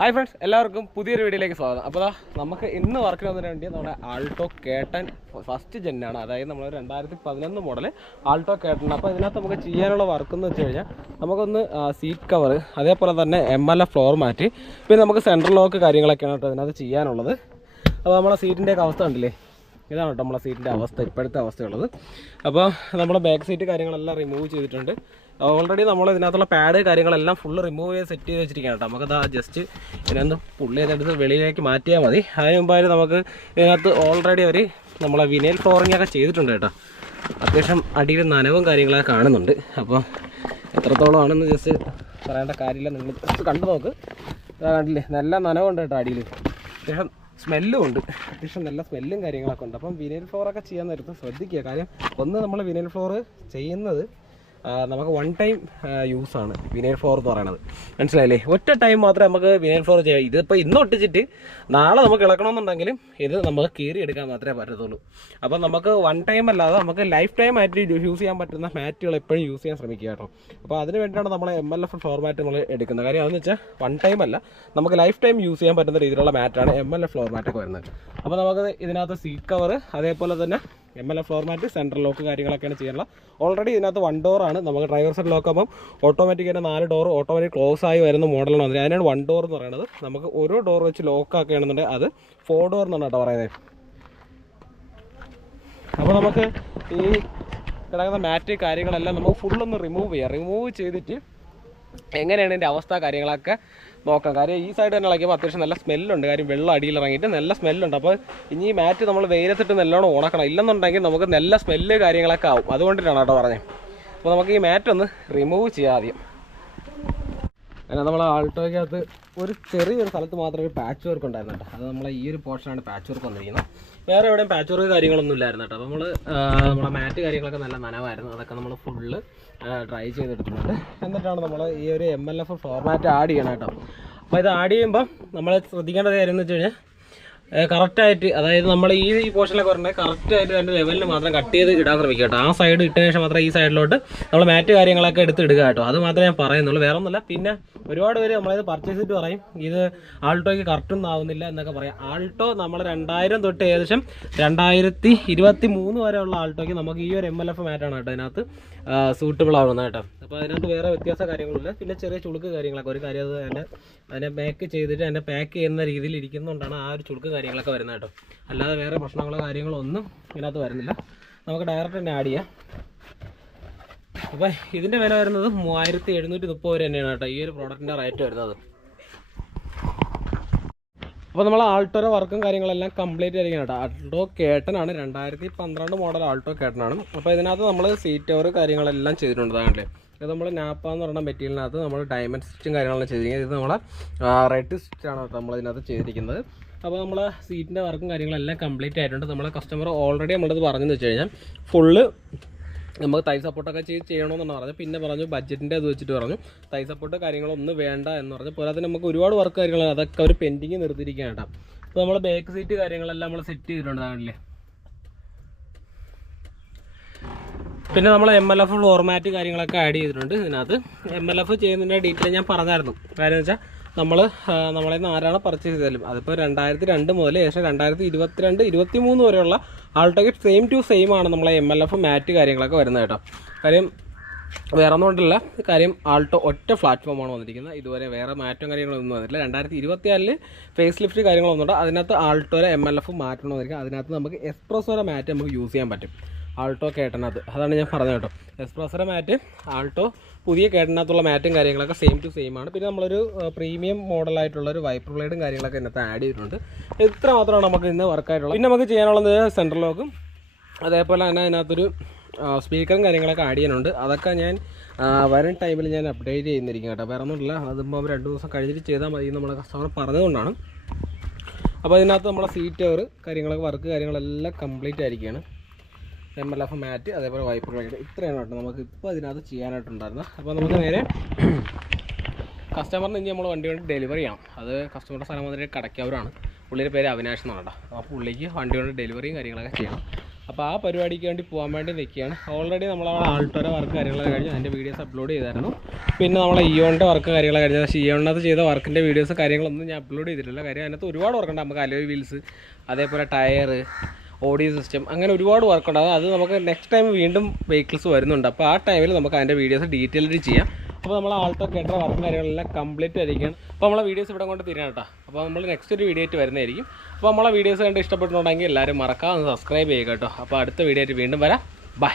Hi friends, എല്ലാവർക്കും പുതിയൊരു വീഡിയോയിലേക്ക് സ്വാഗതം. അപ്പോൾ നമുക്ക് ഇന്ന് വർക്കിന് വന്നതിന് വേണ്ടി നമ്മുടെ ആൾട്ടോ കേട്ടൻ ഫസ്റ്റ് ജെന്നാണ്, അതായത് നമ്മൾ 2011 മോഡൽ ആൾട്ടോ കേട്ടൻ. അപ്പോൾ ഇതിനകത്ത് നമുക്ക് ചെയ്യാനുള്ള വർക്ക് എന്ന് വെച്ച് കഴിഞ്ഞാൽ നമുക്കൊന്ന് സീറ്റ് കവർ, അതേപോലെ തന്നെ MLF ഫ്ലോർ മാറ്റി, പിന്നെ നമുക്ക് സെൻട്രൽ ലോക്ക് കാര്യങ്ങളൊക്കെയാണ് കേട്ടോ ഇതിനകത്ത് ചെയ്യാനുള്ളത്. അപ്പോൾ നമ്മളെ സീറ്റിൻ്റെയൊക്കെ അവസ്ഥ കണ്ടില്ലേ, ഇതാണ് കേട്ടോ നമ്മളെ സീറ്റിൻ്റെ അവസ്ഥ, ഇപ്പോഴത്തെ അവസ്ഥയുള്ളത്. അപ്പോൾ നമ്മുടെ ബാക്ക് സീറ്റ് കാര്യങ്ങളെല്ലാം റിമൂവ് ചെയ്തിട്ടുണ്ട്. ഓൾറെഡി നമ്മൾ ഇതിനകത്തുള്ള പാഡ് കാര്യങ്ങളെല്ലാം ഫുള്ള് റിമൂവ് ചെയ്ത് സെറ്റ് ചെയ്ത് വെച്ചിരിക്കുകയാണ് കേട്ടോ. നമുക്കത് ജസ്റ്റ് ഇതിനൊന്ന് പുള്ളി ചെയ്തെടുത്ത് വെളിയിലേക്ക് മാറ്റിയാൽ മതി. അതിന് മുമ്പായിട്ട് നമുക്ക് ഇതിനകത്ത് ഓൾറെഡി അവർ നമ്മളെ വിനൈൽ ഫ്ലോറിംഗ് ഒക്കെ ചെയ്തിട്ടുണ്ട് കേട്ടോ. അത്യാവശ്യം അടിയിൽ നനവും കാര്യങ്ങളൊക്കെ കാണുന്നുണ്ട്. അപ്പോൾ എത്രത്തോളം ആണെന്ന് ജസ്റ്റ് പറയേണ്ട കാര്യമില്ല, നിങ്ങൾ ജസ്റ്റ് കണ്ടു നോക്ക്. കണ്ടില്ലേ, നല്ല നനവുണ്ട് കേട്ടോ അടിയിൽ. അത്യാവശ്യം സ്മെല്ലും ഉണ്ട്, അത്യാവശ്യം നല്ല സ്മെല്ലും കാര്യങ്ങളൊക്കെ ഉണ്ട്. അപ്പം വിനൈൽ ഫ്ലോറൊക്കെ ചെയ്യാൻ നേരത്ത് ശ്രദ്ധിക്കുക. കാര്യം ഒന്ന് നമ്മൾ വിനൈൽ ഫ്ലോർ ചെയ്യുന്നത് നമുക്ക് വൺ ടൈം യൂസാണ് വിനൈൽ ഫ്ലോർ എന്ന് പറയുന്നത്, മനസ്സിലായില്ലേ? ഒറ്റ ടൈം മാത്രമേ നമുക്ക് വിനൈൽ ഫ്ലോർ ചെയ്യാം. ഇതിപ്പോൾ ഇന്ന് ഒട്ടിച്ചിട്ട് നാളെ നമുക്ക് ഇളക്കണമെന്നുണ്ടെങ്കിലും ഇത് നമുക്ക് കീറി എടുക്കാൻ മാത്രമേ പറ്റത്തുള്ളൂ. അപ്പം നമുക്ക് വൺ ടൈം അല്ലാതെ നമുക്ക് ലൈഫ് ടൈം ആയിട്ട് യൂസ് ചെയ്യാൻ പറ്റുന്ന മാറ്റുകൾ എപ്പോഴും യൂസ് ചെയ്യാൻ ശ്രമിക്കുക കേട്ടോ. അപ്പോൾ അതിന് വേണ്ടിയാണ് നമ്മൾ MLF ഫോർമാറ്റ് നമ്മൾ എടുക്കുന്നത്. കാര്യം അതെന്ന് വെച്ചാൽ വൺ ടൈം അല്ല, നമുക്ക് ലൈഫ് ടൈം യൂസ് ചെയ്യാൻ പറ്റുന്ന രീതിയിലുള്ള മാറ്റാണ് MLF ഫ്ലോർ മാറ്റൊക്കെ വരുന്നത്. അപ്പോൾ നമുക്ക് ഇതിനകത്ത് സീറ്റ് കവർ, അതേപോലെ തന്നെ MLF floor mat, central lock കാര്യങ്ങളൊക്കെയാണ് ചെയ്യാനുള്ള. ഓൾറെഡി ഇതിനകത്ത് 1 ഡോറാണ്. നമുക്ക് ഡ്രൈവർ സൈഡ് ലോക്ക് ആകുമ്പം ഓട്ടോമാറ്റിക് തന്നെ 4 ഡോർ ഓട്ടോമാറ്റിക് ക്ലോസ് ആയി വരുന്ന മോഡലാണ് വന്നത്. അതിനാണ് 1 ഡോർ എന്ന് പറയുന്നത്. നമുക്ക് ഓരോ ഡോർ വെച്ച് ലോക്ക് ആക്കുകയാണെന്നുണ്ടെങ്കിൽ അത് 4 ഡോർ എന്നാണ് കേട്ടോ പറയുന്നത്. അപ്പോൾ നമുക്ക് ഈ കിടക്കുന്ന മാറ്റ് കാര്യങ്ങളെല്ലാം നമുക്ക് ഫുള്ളൊന്ന് റിമൂവ് ചെയ്യാം. റിമൂവ് ചെയ്തിട്ട് എങ്ങനെയാണ് ഇതിൻ്റെ അവസ്ഥ കാര്യങ്ങളൊക്കെ നോക്കാം. കാര്യം ഈ സൈഡ് തന്നെ ഇളക്കിയപ്പോൾ അത്യാവശ്യം നല്ല സ്മെല്ലുണ്ട്. കാര്യം വെള്ളം അടിയിൽ ഇറങ്ങിയിട്ട് നല്ല സ്മെല്ലുണ്ട്. അപ്പോൾ ഇനി ഈ മാറ്റ് നമ്മൾ വെയിലത്തിട്ട് നല്ലോണം ഉണക്കണം. ഇല്ലെന്നുണ്ടെങ്കിൽ നമുക്ക് നല്ല സ്മെല്ല് കാര്യങ്ങളൊക്കെ ആവും. അതുകൊണ്ടിട്ടാണ് കേട്ടോ പറഞ്ഞത്. അപ്പോൾ നമുക്ക് ഈ മാറ്റ് ഒന്ന് റിമൂവ് ചെയ്യാം ആദ്യം. അങ്ങനെ നമ്മൾ ആൾട്ടോയ്ക്കകത്ത് ഒരു ചെറിയൊരു സ്ഥലത്ത് മാത്രമേ ഒരു പാച്ച് വർക്ക് ഉണ്ടായിരുന്നു കേട്ടോ. അത് നമ്മളെ ഈ ഒരു പോർഷനാണ് പാച്ച് വർക്ക് വന്നിരിക്കുന്നത്. വേറെ എവിടെയും പാച്ച് വർക്ക് കാര്യങ്ങളൊന്നും ഇല്ലായിരുന്നു കേട്ടോ. അപ്പോൾ നമ്മുടെ മാറ്റ് കാര്യങ്ങളൊക്കെ നല്ല നനവായിരുന്നു. അതൊക്കെ നമ്മൾ ഫുള്ള് ട്രൈ ചെയ്തെടുത്തിട്ടുണ്ട്. എന്നിട്ടാണ് നമ്മൾ ഈ ഒരു MLF ഫോർമാറ്റ് ആഡ് ചെയ്യണം കേട്ടോ. അപ്പോൾ ഇത് ആഡ് ചെയ്യുമ്പോൾ നമ്മൾ ശ്രദ്ധിക്കേണ്ട കാര്യം എന്ന് വെച്ച് കഴിഞ്ഞാൽ കറക്റ്റായിട്ട്, അതായത് നമ്മൾ ഈ പോർഷനിലൊക്കെ പറഞ്ഞാൽ കറക്റ്റായിട്ട് അതിൻ്റെ ലെവലിന് മാത്രം കട്ട് ചെയ്ത് ഇടാൻ ശ്രമിക്കുക കേട്ടോ. ആ സൈഡ് ഇട്ടതിന് ശേഷം മാത്രം ഈ സൈഡിലോട്ട് നമ്മൾ മാറ്റ് കാര്യങ്ങളൊക്കെ എടുത്ത് ഇടുക കേട്ടോ. അത് മാത്രമേ ഞാൻ പറയുന്നുള്ളൂ, വേറെ ഒന്നുമില്ല. പിന്നെ ഒരുപാട് പേര് നമ്മളിത് പർച്ചേസ് ചെയ്തിട്ട് പറയും ഇത് ആൾട്ടോയ്ക്ക് കറക്റ്റൊന്നും ആവുന്നില്ല എന്നൊക്കെ പറയാം. ആൾട്ടോ നമ്മൾ 2000 തൊട്ട് ഏകദേശം 2023 വരെയുള്ള ആൾട്ടോയ്ക്ക് നമുക്ക് ഈ ഒരു MLF മാറ്റാണ് കേട്ടോ അതിനകത്ത് സൂട്ടബിൾ ആവുന്നത് കേട്ടോ. അപ്പോൾ അതിനകത്ത് വേറെ വ്യത്യാസ കാര്യങ്ങളില്ല. പിന്നെ ചെറിയ ചുളുക്ക് കാര്യങ്ങളൊക്കെ ഒരു കാര്യം, അത് അതിനെ പാക്ക് ചെയ്തിട്ട് അതിനെ പാക്ക് ചെയ്യുന്ന രീതിയിൽ ഇരിക്കുന്നതുകൊണ്ടാണ് ആ ഒരു ചുളുക്ക് കാര്യങ്ങളൊക്കെ വരുന്നത് കേട്ടോ. അല്ലാതെ വേറെ പ്രശ്നങ്ങളോ കാര്യങ്ങളോ ഒന്നും ഇതിനകത്ത് വരുന്നില്ല. നമുക്ക് ഡയറക്റ്റ് തന്നെ ആഡ് ചെയ്യാം. അപ്പോൾ ഇതിൻ്റെ വില വരുന്നത് 3730 വരെ തന്നെയാണ് കേട്ടോ ഈ ഒരു പ്രോഡക്റ്റിൻ്റെ റേറ്റ് വരുന്നത്. അപ്പോൾ നമ്മൾ ആൾട്ടോയുടെ വർക്കും കാര്യങ്ങളെല്ലാം കംപ്ലീറ്റ് ആയിരിക്കും കേട്ടോ. ആൾട്ടോ കേട്ടനാണ്, 2012 മോഡൽ ആൾട്ടോ കേട്ടനാണ്. അപ്പോൾ ഇതിനകത്ത് നമ്മൾ സീറ്റ് കവർ കാര്യങ്ങളെല്ലാം ചെയ്തിട്ടുണ്ട്. അതാണല്ലേ, ഇത് നമ്മൾ നാപ്പ എന്ന് പറയുന്ന മെറ്റീരിയലിനകത്ത് നമ്മൾ ഡയമണ്ട് സ്റ്റിച്ചും കാര്യങ്ങളെല്ലാം ചെയ്തിരിക്കുന്നത്. ഇത് നമ്മളെ റെഡ് സ്റ്റിച്ചാണ് കേട്ടോ നമ്മളിതിനകത്ത് ചെയ്തിരിക്കുന്നത്. അപ്പോൾ നമ്മൾ സീറ്റിൻ്റെ വർക്കും കാര്യങ്ങളെല്ലാം കംപ്ലീറ്റ് ആയിട്ടുണ്ട്. നമ്മളെ കസ്റ്റമർ ഓൾറെഡി നമ്മളത് പറഞ്ഞെന്ന് വെച്ച് കഴിഞ്ഞാൽ ഫുള്ള് നമുക്ക് തൈ സപ്പോർട്ടൊക്കെ ചെയ്യണമെന്നാണ് പറഞ്ഞത്. പിന്നെ പറഞ്ഞു ബഡ്ജറ്റിൻ്റെ അത് വെച്ചിട്ട് പറഞ്ഞു തൈ സപ്പോർട്ട് കാര്യങ്ങളൊന്നും വേണ്ട എന്ന് പറഞ്ഞു. പോരാതെ നമുക്ക് ഒരുപാട് വർക്ക് കാര്യങ്ങൾ അതൊക്കെ അവർ പെൻഡിങ് നിർത്തിയിരിക്കുകയാണ് കേട്ടോ. അപ്പോൾ നമ്മൾ ബാക്ക് സീറ്റ് കാര്യങ്ങളെല്ലാം നമ്മൾ സെറ്റ് ചെയ്തിട്ടുണ്ട് ആണല്ലേ. പിന്നെ നമ്മൾ MLF ഫോർമാറ്റ് കാര്യങ്ങളൊക്കെ ആഡ് ചെയ്തിട്ടുണ്ട് ഇതിനകത്ത്. MLF ചെയ്യുന്നതിൻ്റെ ഡീറ്റെയിൽ ഞാൻ പറഞ്ഞായിരുന്നു. കാര്യം എന്ന് വെച്ചാൽ നമ്മളെ നിന്ന് ആരാണ് പർച്ചേസ് ചെയ്താലും അതിപ്പോൾ 2002 മുതൽ ഏകദേശം 2022, 2023 വരെയുള്ള ആൾട്ടോയ്ക്ക് സെയിം ടു സെയിം ആണ് നമ്മളെ MLF മാറ്റ് കാര്യങ്ങളൊക്കെ വരുന്നത് കേട്ടോ. കാര്യം വേറെ ഒന്നും കൊണ്ടല്ല, കാര്യം ആൾട്ടോ ഒറ്റ പ്ലാറ്റ്ഫോമാണ് വന്നിരിക്കുന്നത്. ഇതുവരെ വേറെ മാറ്റവും കാര്യങ്ങളൊന്നും വന്നിട്ടില്ല. 2024 ഫേസ് ലിഫ്റ്റ് കാര്യങ്ങളൊന്നുണ്ട്. അതിനകത്ത് ആൾട്ടോയുടെ MLF മാറ്റണം വന്നിരിക്കുക. അതിനകത്ത് നമുക്ക് എക്സ്പ്രസോയുടെ മാറ്റ് നമുക്ക് യൂസ് ചെയ്യാൻ പറ്റും ആൾട്ടോ കേട്ടനകത്ത്. അതാണ് ഞാൻ പറഞ്ഞത് കേട്ടോ. എക്സ്പ്രസോയുടെ മാറ്റ് ആൾട്ടോ പുതിയ കേട്ടനകത്തുള്ള മാറ്റും കാര്യങ്ങളൊക്കെ സെയിം ടു സെയിം ആണ്. പിന്നെ നമ്മളൊരു പ്രീമിയം മോഡലായിട്ടുള്ളൊരു വൈപ്പർ ബ്ലേഡും കാര്യങ്ങളൊക്കെ ഇതിനകത്ത് ആഡ് ചെയ്തിട്ടുണ്ട്. ഇത്ര മാത്രമാണ് നമുക്ക് ഇന്ന് വർക്കായിട്ടുള്ളത്. പിന്നെ നമുക്ക് ചെയ്യാനുള്ളത് സെൻട്രൽ ലോക്കും, അതേപോലെ തന്നെ അതിനകത്തൊരു സ്പീക്കറും കാര്യങ്ങളൊക്കെ ആഡ് ചെയ്യാനുണ്ട്. അതൊക്കെ ഞാൻ വരും ടൈമിൽ ഞാൻ അപ്ഡേറ്റ് ചെയ്യുന്നിരിക്കും കേട്ടോ. വേറെ ഒന്നുമില്ല, അതിപ്പോൾ 2 ദിവസം കഴിഞ്ഞിട്ട് ചെയ്താൽ മതി നമ്മളെ കസ്റ്റമർ പറഞ്ഞതുകൊണ്ടാണ്. അപ്പോൾ ഇതിനകത്ത് നമ്മളെ സീറ്റ് കവർ കാര്യങ്ങളൊക്കെ വർക്ക് കാര്യങ്ങളെല്ലാം കംപ്ലീറ്റ് ആയിരിക്കുകയാണ്. MLF മാറ്റ്, അതേപോലെ വൈപ്പർ ബ്ലേഡ്, ഇത്രയാണ് കേട്ടോ നമുക്ക് ഇപ്പോൾ ഇതിനകത്ത് ചെയ്യാനായിട്ടുണ്ടായിരുന്നത്. അപ്പോൾ നമുക്ക് നേരെ കസ്റ്റമറിന് ഇനി നമ്മൾ വണ്ടി കൊണ്ട് ഡെലിവറി ചെയ്യണം. അത് കസ്റ്റമറുടെ സ്ഥലം വന്നിട്ട് കടയ്ക്കവരാണ്. പുള്ളിയുടെ പേര് അവിനാഷ് എന്നാണ് കേട്ടോ. അപ്പോൾ പുള്ളിക്ക് വണ്ടി കൊണ്ട് ഡെലിവറിയും കാര്യങ്ങളൊക്കെ ചെയ്യണം. അപ്പോൾ ആ പരിപാടിക്ക് വേണ്ടി പോകാൻ വേണ്ടി നിൽക്കുകയാണ്. ഓൾറെഡി നമ്മളവിടെ ആൾട്ടോയുടെ വർക്ക് കാര്യങ്ങളൊക്കെ കഴിഞ്ഞു, അതിൻ്റെ വീഡിയോസ് അപ്ലോഡ് ചെയ്തായിരുന്നു. പിന്നെ നമ്മളെ ഇയോണിൻ്റെ വർക്ക് കാര്യങ്ങളൊക്കെ കഴിഞ്ഞത്, പക്ഷേ ഇയോണിനകത്ത് ചെയ്ത വർക്കിൻ്റെ വീഡിയോസ് കാര്യങ്ങളൊന്നും ഞാൻ അപ്ലോഡ് ചെയ്തിട്ടില്ല. കാര്യം അതിനകത്ത് ഒരുപാട് വർക്കുണ്ട്. നമുക്ക് അലോയ് വീൽസ്, അതേപോലെ ടയർ, ഓഡിയോ സിസ്റ്റം, അങ്ങനെ ഒരുപാട് വർക്കുണ്ട്. അത് നമുക്ക് നെക്സ്റ്റ് ടൈം വീണ്ടും വെഹിക്കിൾസ് വരുന്നുണ്ട്. അപ്പോൾ ആ ടൈമിൽ നമുക്ക് അതിൻ്റെ വീഡിയോസ് ഡീറ്റെയിൽഡ് ചെയ്യാം. അപ്പോൾ നമ്മൾ ആൾട്ടോ കേട്ട വർക്കും കാര്യങ്ങളെല്ലാം കംപ്ലീറ്റ് ആയിരിക്കുകയാണ്. അപ്പോൾ നമ്മളെ വീഡിയോസ് ഇവിടെ കൊണ്ട് തിരിയാണ് കേട്ടോ. അപ്പോൾ നമ്മൾ നെക്സ്റ്റ് ഒരു വീഡിയോ ആയിട്ട് വരുന്നതായിരിക്കും. അപ്പോൾ നമ്മളെ വീഡിയോസ് കണ്ട് ഇഷ്ടപ്പെട്ടിട്ടുണ്ടെങ്കിൽ എല്ലാവരും മറക്കാതെ സബ്സ്ക്രൈബ് ചെയ്യുക കേട്ടോ. അപ്പോൾ അടുത്ത വീഡിയോ ആയിട്ട് വീണ്ടും വരാം. ബൈ.